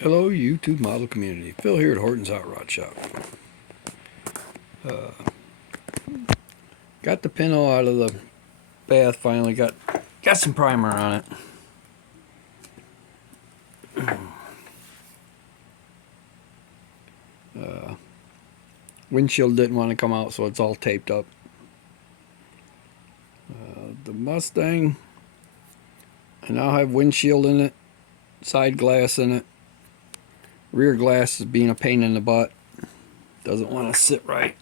Hello, YouTube model community. Phil here at Horton's Hot Rod Shop. Got the pinhole out of the bath finally. Got some primer on it. Windshield didn't want to come out, so it's all taped up. The Mustang, I now have windshield in it, side glass in it. Rear glass is being a pain in the butt. Doesn't want to sit right.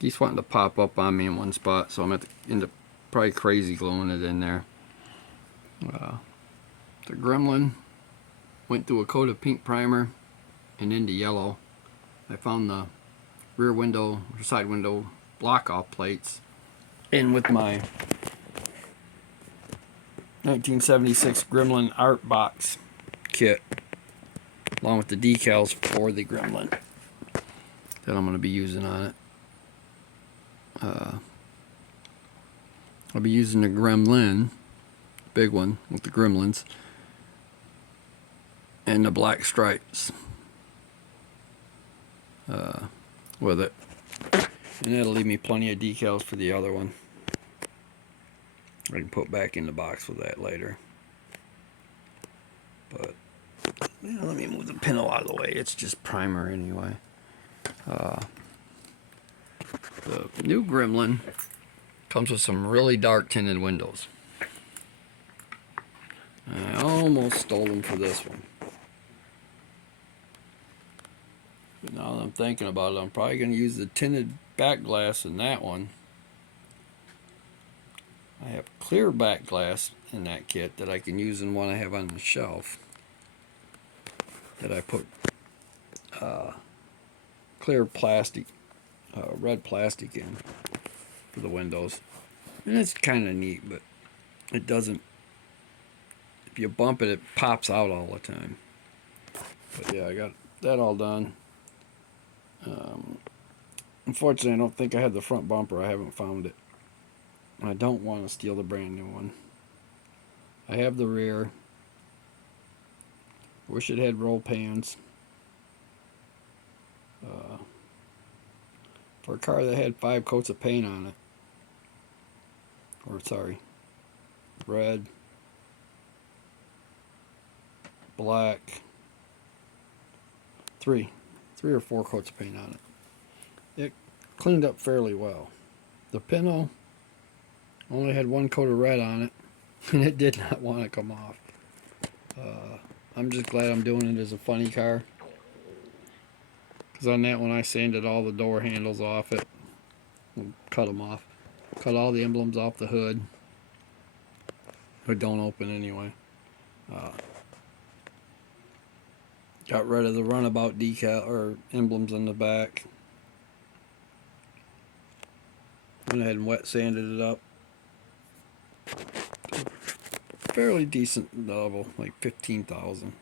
Keeps wanting to pop up on me in one spot, so I'm at the end up probably crazy gluing it in there. The Gremlin went through a coat of pink primer and into yellow. I found the rear window or side window block off plates in with my 1976 Gremlin art box kit, along with the decals for the Gremlin that I'm going to be using on it. I'll be using the Gremlin, big one with the Gremlins, and the black stripes with it. And that'll leave me plenty of decals for the other one. I can put back in the box with that later. But yeah, let me move the pinhole out of the way. It's just primer anyway. The new Gremlin comes with some really dark tinted windows. I almost stole them for this one. But now that I'm thinking about it, I'm probably going to use the tinted back glass in that one. I have clear back glass in that kit that I can use in one I have on the shelf that I put clear plastic, red plastic in for the windows. And it's kind of neat, but it doesn't, if you bump it, it pops out all the time. But yeah, I got that all done. Unfortunately, I don't think I have the front bumper. I haven't found it. I don't want to steal the brand new one. I have the rear. Wish it had roll pans. For a car that had 5 coats of paint on it, or sorry, red, black, three or four coats of paint on it. It cleaned up fairly well. The pinhole only had 1 coat of red on it, and it did not want to come off. I'm just glad I'm doing it as a funny car, because on that one I sanded all the door handles off it, cut them off, cut all the emblems off the hood. Hood don't open anyway. Got rid of the runabout decal or emblems on the back. Went ahead and wet sanded it up. Fairly decent level, like 15,000.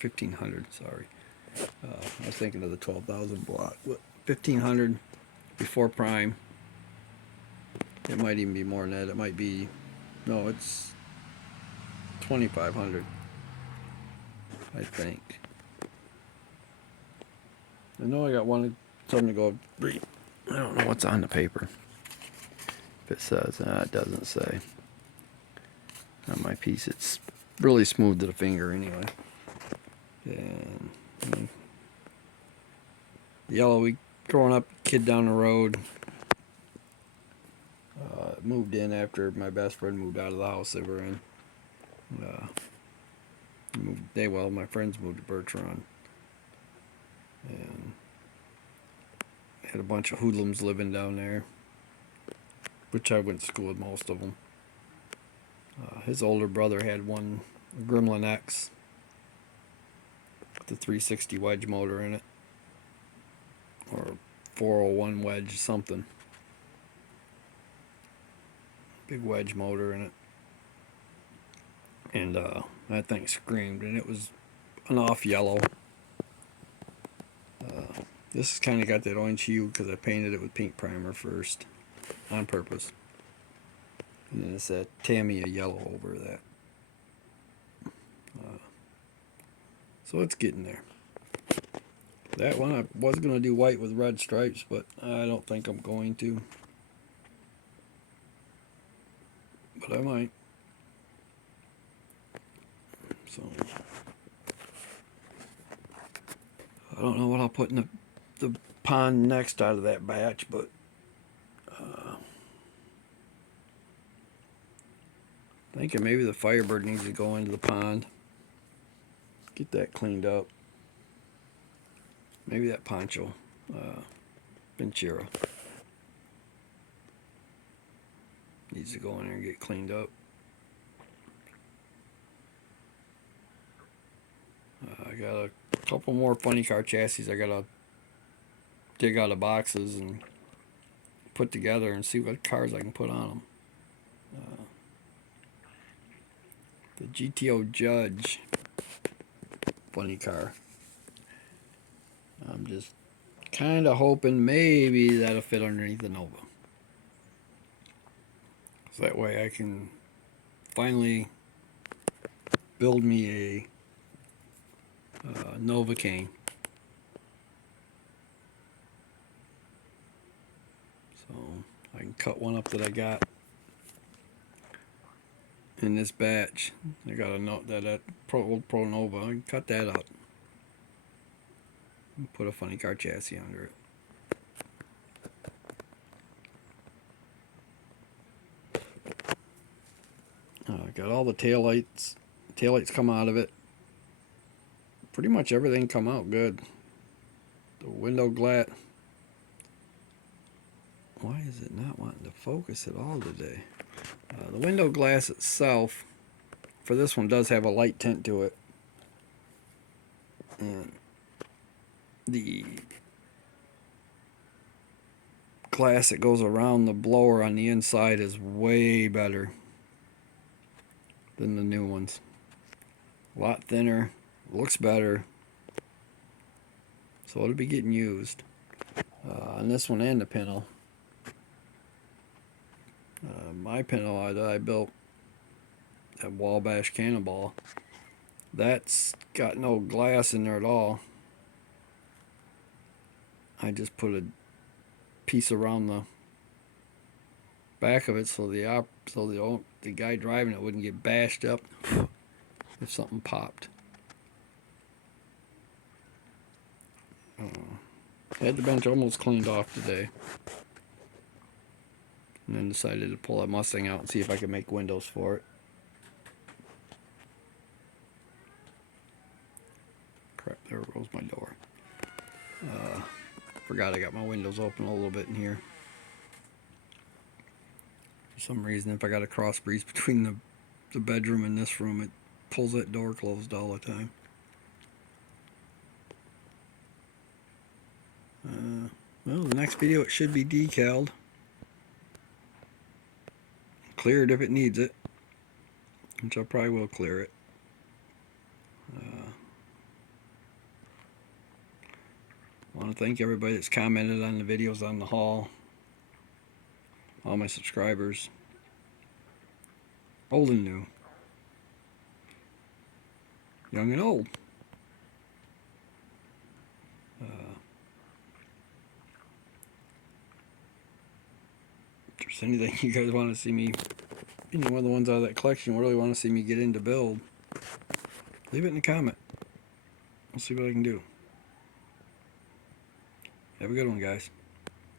1,500, sorry. I was thinking of the 12,000 block. 1,500 before prime. It might even be more than that. It might be, no, it's 2,500, I think. I know I got something to go read. I don't know what's on the paper. If it says, it doesn't say. On my piece, it's really smooth to the finger anyway. And yellow, we growing up, kid down the road, moved in after my best friend moved out of the house they were in. My friends moved to Bertrand, and had a bunch of hoodlums living down there, which I went to school with most of them. His older brother had one Gremlin X with the 360 wedge motor in it, or 401 wedge something. Big wedge motor in it. And that thing screamed, and it was an off yellow. This has kind of got that orange hue because I painted it with pink primer first, on purpose. And then it's that Tamiya yellow over that. So it's getting there. That one I was going to do white with red stripes, but I don't think I'm going to. But I might. So I don't know what I'll put in the pond next out of that batch, but thinking maybe the Firebird needs to go into the pond. Get that cleaned up. Maybe that Poncho Ventura needs to go in there and get cleaned up. I got a couple more funny car chassis I gotta dig out of boxes and put together and see what cars I can put on them. The GTO Judge funny car. I'm just kind of hoping maybe that'll fit underneath the Nova. So that way I can finally build me a Novocaine. So I can cut one up that I got in this batch. I got a note that old Pro Nova. I can cut that up and put a funny car chassis under it. Got all the taillights come out of it. Pretty much everything come out good. The window glass. Why is it not wanting to focus at all today? The window glass itself, for this one, does have a light tint to it. And the glass that goes around the blower on the inside is way better than the new ones. A lot thinner, looks better. So it'll be getting used. On this one and the Pinto. My Pinto that I built at Wabash Cannonball, that's got no glass in there at all. I just put a piece around the back of it so the guy driving it wouldn't get bashed up if something popped. Had the bench almost cleaned off today, and then decided to pull that Mustang out and see if I could make windows for it. Crap, there goes my door. Forgot I got my windows open a little bit in here. For some reason, if I got a cross breeze between the bedroom and this room, it pulls that door closed all the time. Well, the next video it should be decaled. Cleared if it needs it, which I probably will clear it. I want to thank everybody that's commented on the videos on the haul. All my subscribers, old and new, young and old. If there's anything you guys want to see me, any one of the ones out of that collection, really want to see me get into build, leave it in the comment. I'll see what I can do. Have a good one, guys.